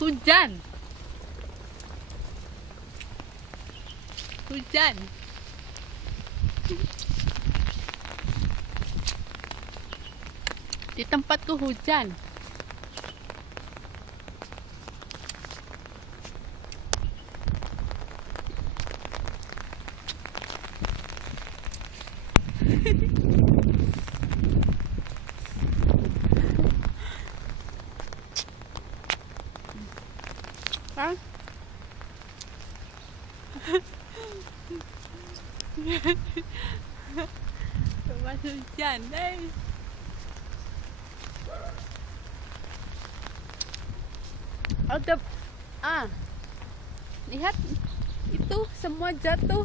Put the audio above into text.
Hujan. Hujan. Di tempatku hujan. Hah? Rumah hujan, Ada, lihat itu semua jatuh.